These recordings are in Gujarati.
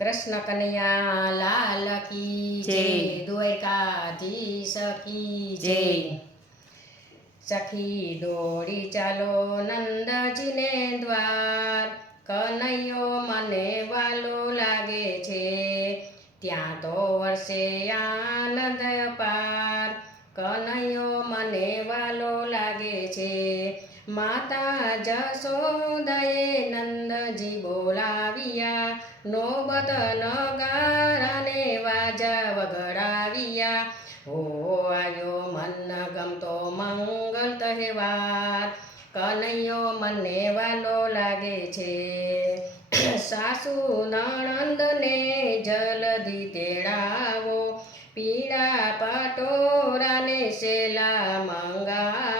કૃષ્ણ કનૈયા લાલ કી જય. કી જય. જય. સખી દોડી ચાલો નંદજીને દ્વાર. કનૈયો મને વાલો લાગે છે. ત્યાં તો વર્ષે આનંદ પાર. કનૈયો મને વાલો લાગે છે. માતા જશોદયે નંદજી બોલાવ્યા. નોબત નગારાને વાજા વગડાવ્યા હો આવ્યો મન ગમતો મંગલ તહેવાર. કનૈયો મને વાલો લાગે છે. સાસુ નણંદને જલદી તેડાવો. પીળા પટોરાને સેલા મંગાવો. ઓ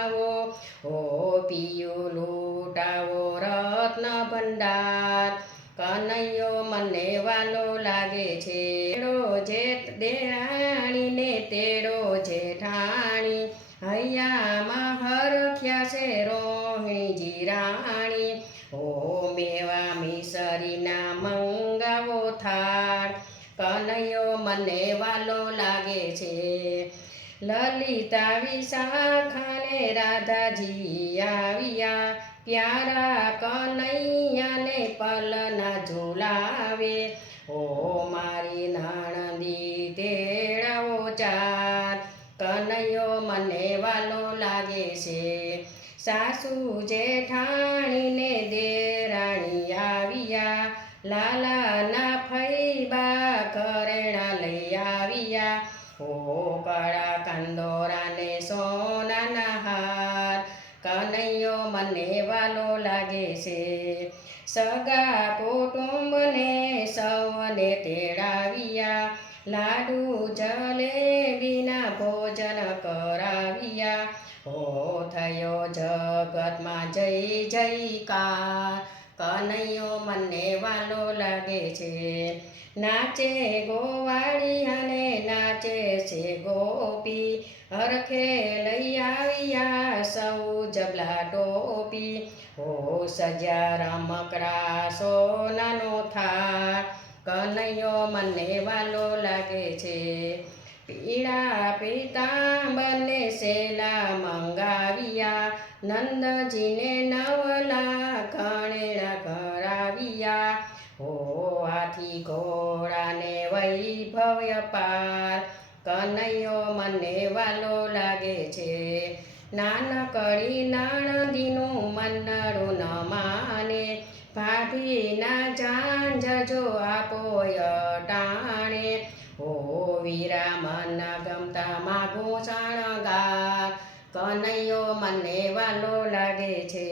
પિયું લૂટાવો રત્ન ભંડાર. કનૈયો મને વાલો લાગે છે, તેડો જેઠ દેરાણીને તેડો જેઠાણી. હૈયામાં હરખ્યા છે રોહિણીજી જીરાણી. ઓ મેવા મિસરીના મંગાવો થાળ. કનૈયો મને વાલો લાગે છે, લલિતા વિશાખાને રાધાજી આવ્યા. પ્યારા કનૈયાને પલના ઝુલાવે. ઓ મારી નણંદી, તેડાવો ચાર. કનૈયો મને વાલો લાગે છે. સાસુ જેઠાણીને દેરાણી આવ્યા. લાલાના ફૈબા કરેણા લઈ આવ્યા. ઓ કળા કંદોરાને સોનાના કનૈયો મને વાલો લાગે છે. સગા કુટુંબને સૌને તેડાવ્યા. લાડુ જલેબીના ભોજન કરાવ્યા. ઓ થયો જગતમાં જય જયકાર. વાલો લાગે છે. નાચે ગોવાળી અને નાચે છે ગોપી. હરખે લઈ આવ્યા સૌ જબલા ટોપી. ઓ સજા રમકડા સોનાનો થાળ. કનૈયો મને વાલો લાગે છે. પીળા પીતાંબરને સેલા મંગાવ્યા. નંદજીને નવલા ઘણેડા કરાવ્યા હાથી ઘોડાને વૈભવ્ય પાર. કનૈયો મને વાલો લાગે છે. નાનકડી નાણંદીનું મન્નડું ન માને. ભાભીના ઝાંઝજો આપો ટાણે. હો વીરા મન કનૈયો મને વાલો લાગે છે.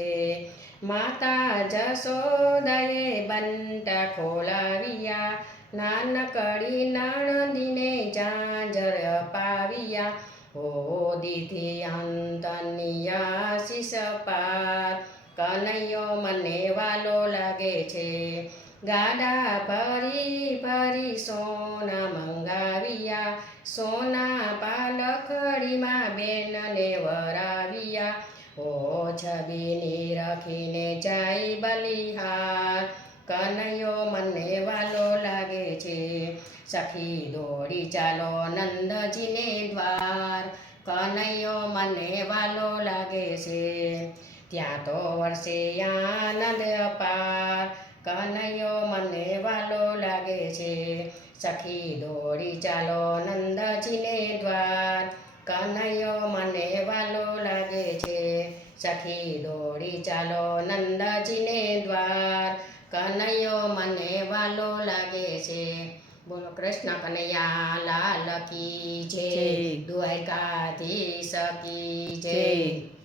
માતા જશોદયે બંટા ખોલાવ્યા, નાનકડી નણંદીને જાંજર પાવ્યા ઓ દીધી અંતની પાર કનૈયો મને વાલો લાગે છે. ગાડા ભરી ભરી સોના મંગાવ્યા, સોના પાલખડીમાં બેનને વરાવ્યા. ઓ છબીની રખીને જાય બલિહાર. કનૈયો મને વાલો લાગે છે. સખી દોડી ચાલો નંદજીને દ્વાર. કનૈયો મને વાલો લાગે છે. ત્યાં તો વર્ષે આનંદ અપાર. કનૈયો મને વાલો લાગે છે. સખી દોડી ચાલો નંદજીને દ્વાર. કનૈયો મને વાલો લાગે છે. સખી દોડી ચાલો નંદજીને દ્વાર. કનૈયો મને વાલો લાગે છે. બોલો કૃષ્ણ કનૈયા લાલ કી જય. દ્વારકાધીશ કી જય.